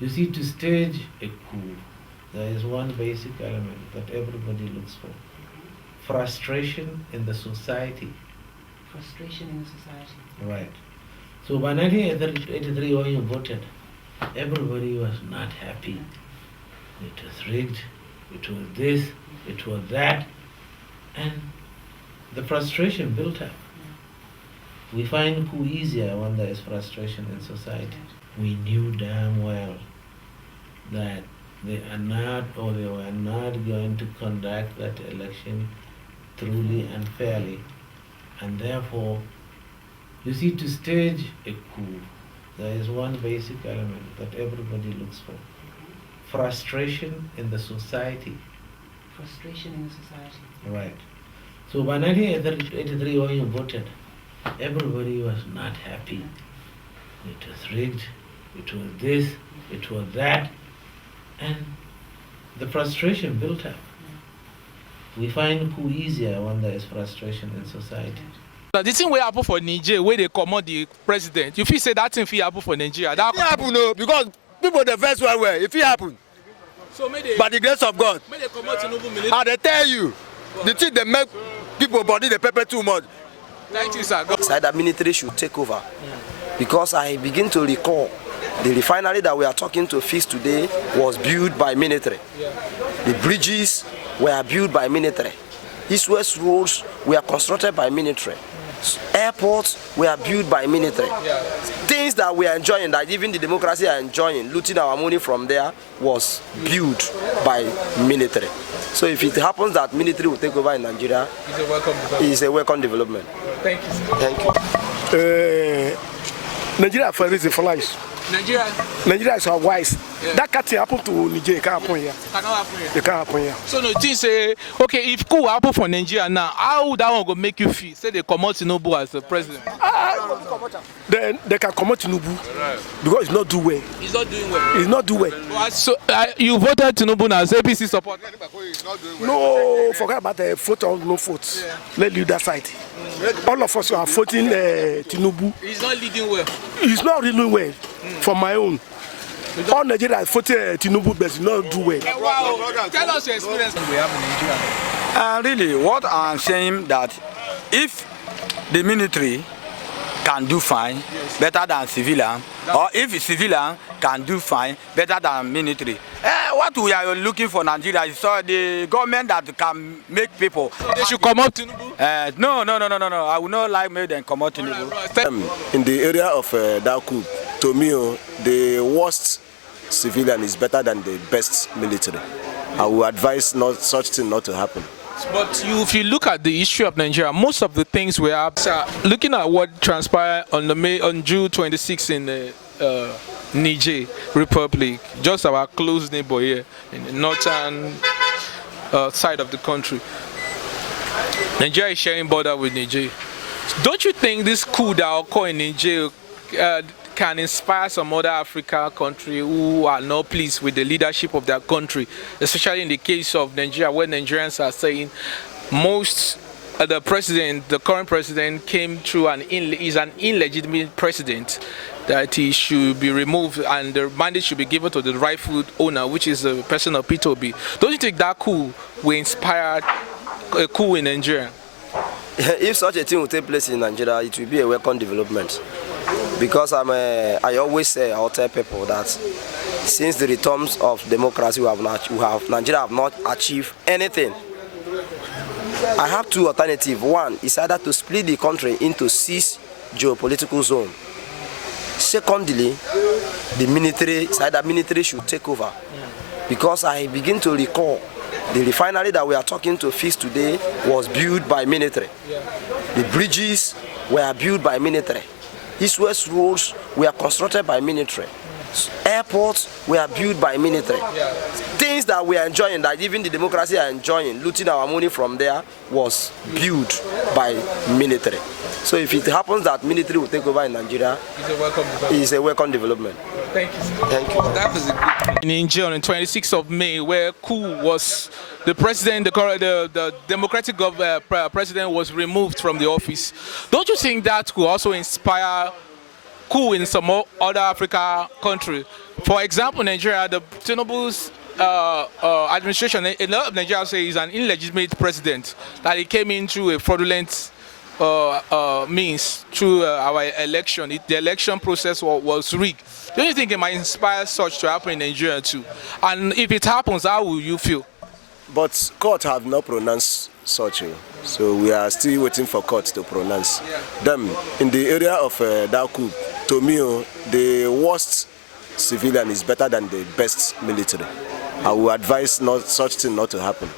You see, to stage a coup, there is one basic element that everybody looks for. Frustration in the society. Frustration in the society. Right. So by 1983 when you voted, everybody was not happy. It was rigged, it was this, it was that, and the frustration built up. We find coup easier when there is frustration in society. We knew damn well that they are not, or they were not going to conduct that election truly and fairly. And therefore, you see, to stage a coup, there is one basic element that everybody looks for. Frustration in the society. Frustration in the society. Right. So by 1983 when you voted, everybody was not happy. It was rigged, it was this, it was that, and the frustration built up. We find coup easier when there is frustration in society. The thing will happen for Niger, where they command the president. If you say that thing will happen for Nigeria, that it happen, no, because people the first one were, if it happen, so by the grace of God, may they command Tinubu military. and they tell you, the thing they make people body the pepper too much. Thank you, sir. Said that military should take over, because I begin to recall the refinery that we are talking to fix today was built by military. The bridges were built by military. East-west roads were constructed by military. Airports were built by military. Things that we are enjoying, that even the democracy are enjoying, looting our money from there, was built by military. So if it happens that military will take over in Nigeria, it's a welcome development. Thank you, sir. Thank you. Nigeria for reason for life. Nigeria is our wise. Yeah. That can't happen to Nigeria. It can't happen here. Cannot happen here. It can't happen here. So no thing say, okay, if coup happen for Nigeria now, how that one go make you feel? Say they come out Tinubu as the president. Then they can come out Tinubu because it's not do well. He's not doing well. He's not do well. So you voted Tinubu now as APC support. No, forget about the vote or no vote. Yeah. Let leave that side. All of us are voting Tinubu. He's not leading well. He's not really well. For my own. All Nigeria voted Tinubu, but he's not do well. Wow. Tell us your experience we have in Nigeria. Really, what I'm saying that if the military can do fine, better than civilian, or if civilian can do fine, better than military. What we are looking for Nigeria is the government that can make people. So they should come out Tinubu? No. I would not like make them come out Tinubu. In the area of that coup, to me, the worst civilian is better than the best military. I would advise not such thing not to happen. But if you look at the history of Nigeria, most of the things we have, looking at what transpired on June 26 in the Niger Republic, just our close neighbor here in the northern side of the country. Nigeria is sharing border with Niger. Don't you think this coup that occurred in Niger can inspire some other African countries who are not pleased with the leadership of their country, especially in the case of Nigeria, where Nigerians are saying the current president came through is an illegitimate president, that he should be removed and the mandate should be given to the rightful owner, which is the person of P2B. Don't you think that coup will inspire a coup in Nigeria? If such a thing will take place in Nigeria, it will be a welcome development. Because I always say, I'll tell people that since the returns of democracy, Nigeria have not achieved anything. I have two alternatives. One is either to split the country into 6 geopolitical zones. Secondly, the military should take over. Because I begin to recall the refinery that we are talking to fix today was built by military. The bridges were built by military. East-west roads were constructed by military. Airports were built by military. Things that we are enjoying, that even the democracy are enjoying, looting our money from there, was built by military. So if it happens that military will take over in Nigeria, it's a welcome development. Thank you, sir. Thank you. That was a good in Nigeria on the 26th of May, where coup was the president, the democratic president was removed from the office. Don't you think that could also inspire coup in some other African country? For example, Nigeria, the Tinubu's administration, a lot of Nigerians say he's an illegitimate president, that he came in through a fraudulent means through our election. The election process was rigged. Don't you think it might inspire such to happen in Nigeria too? And if it happens, how will you feel? But court have not pronounced such, so we are still waiting for court to pronounce them. In the area of that coup, to me, the worst civilian is better than the best military. I would advise not such thing not to happen.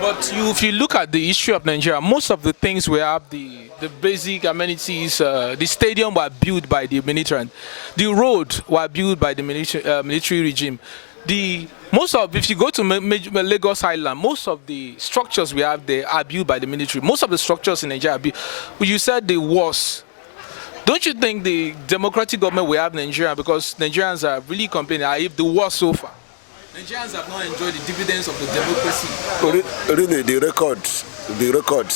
But if you look at the issue of Nigeria, most of the things we have, the basic amenities, the stadium were built by the military, the road were built by the military regime. If you go to Lagos Island, most of the structures we have there are built by the military. Most of the structures in Nigeria are built. You said the worst. Don't you think the democratic government we have in Nigeria, because Nigerians are really complaining, are if the worst so far? Nigerians have not enjoyed the dividends of the democracy. Really, the record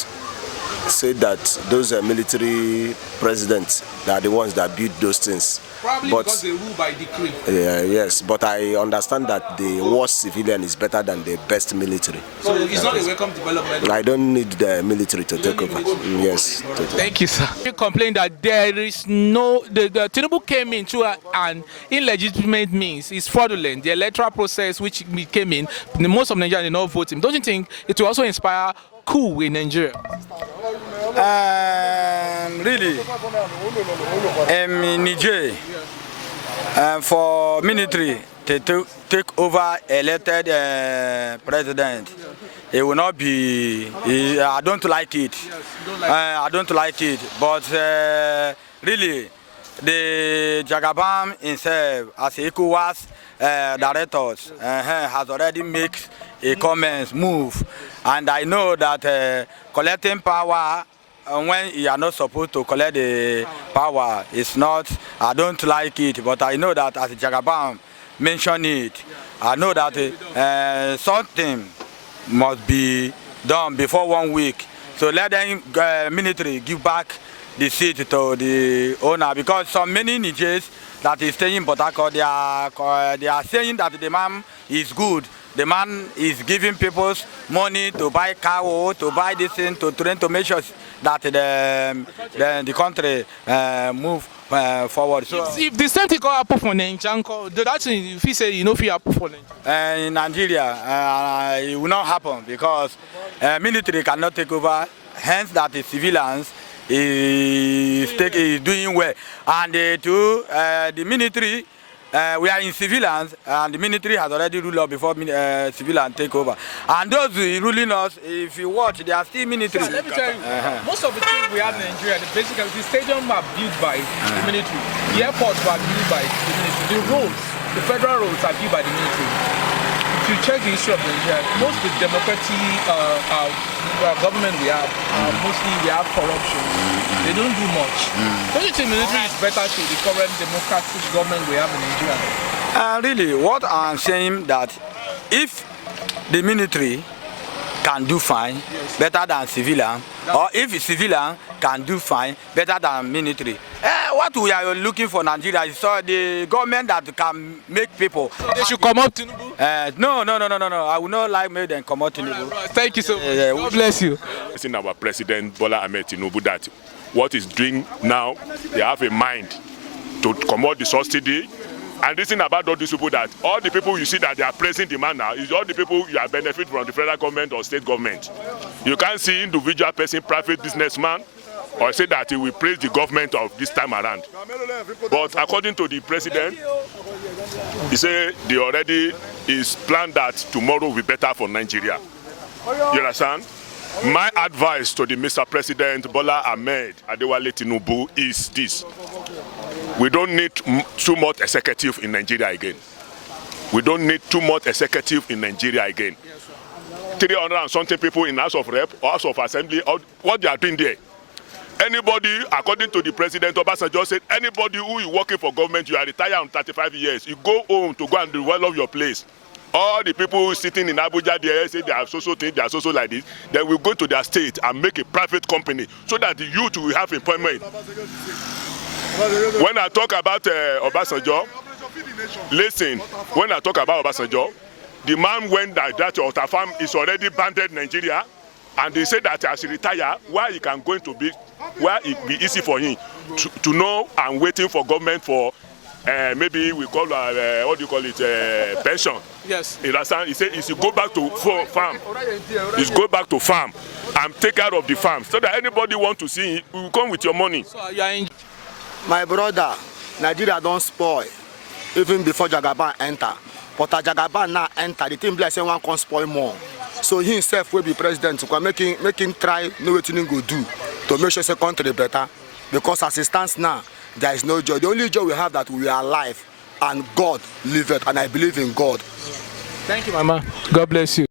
said that those military presidents are the ones that built those things. Probably because they rule by decree. Yes, but I understand that the worst civilian is better than the best military. So it's not a welcome development? I don't need the military to take over. Yes. Totally. Thank you, sir. You complain that there is no... The Tinubu came in through an illegitimate means. It's fraudulent. The electoral process which came in, most of Nigerians did not vote him. Don't you think it will also inspire coup in Nigeria? Really, in Niger, for military to take over elected president, it will not be. I don't like it. I don't like it. But really, the Jagabam himself, as ECOWAS directors, has already made a comments move, and I know that collecting power when you are not supposed to collect the power is not. I don't like it, but I know that as Jagabam mentioned it, I know that something must be done before 1 week. So let them military give back the seat to the owner, because so many Nigerians that is staying in Port Harcourt, they are saying that the man is good. The man is giving people money to buy cow, to buy this thing, to train, to make sure that the country move forward. So if the same thing happen for Nigeria, that's if he say you know if it happen for Nigeria. In Nigeria, it will not happen, because military cannot take over. Hence, that the civilians is doing well, and the military. We are in civilians, and the military has already ruled us before civilians take over. And those ruling us, if you watch, they are still military. Let me tell you, most of the things we have in Nigeria, the stadium were built by the military, the airports were built by the military, the roads, the federal roads are built by the military. If you check the issue of Nigeria, most of the democratic government we have, mostly we have corruption. They don't do much. Don't you think the military is better to the current democratic government we have in Nigeria? Really, what I'm saying that if the military can do fine, better than civilian, or if a civilian can do fine, better than military. What we are looking for Nigeria is the government that can make people. So they should come up Tinubu? No. I would not like make them come out Tinubu. Right. Thank you so much. God bless you. It's in our president Bola Ahmed Tinubu that what he's doing now, they have a mind to come out the subsidy. And this thing about all these people, that all the people you see that they are praising the man now is all the people you are benefit from the federal government or state government. You can't see individual person, private businessman, or say that he will praise the government of this time around. But according to the president, he said they already is planned that tomorrow will be better for Nigeria. You understand? My advice to the Mr. President Bola Ahmed Adewale Tinubu is this. We don't need too much executive in Nigeria again. We don't need too much executive in Nigeria again. 300 and something people in House of Rep or House of Assembly, what they are doing there. Anybody, according to the President Obasanjo said, anybody who is working for government, you are retired on 35 years, you go home to go and develop your place. All the people sitting in Abuja there say they are so things, they are so like this. They will go to their state and make a private company so that the youth will have employment. When I talk about Obasanjo, Listen, when I talk about Obasanjo, the man went that Otafam is already banded Nigeria, and they say that as he retire, where he can going to be, where it be easy for him to know and waiting for government for maybe we call what do you call it, pension. Yes. He said he should go back to farm. He should go back to farm and take care of the farm, so that anybody want to see it, will come with your money. So you are in. My brother, Nigeria don't spoil even before Jagaban enter. But as Jagaban now enter, the thing be like say one can spoil more. So he himself will be president to make him try know what he go do to make sure the country better. Because as it stands now, there is no joy. The only joy we have that we are alive and God live it, and I believe in God. Thank you, Mama. God bless you.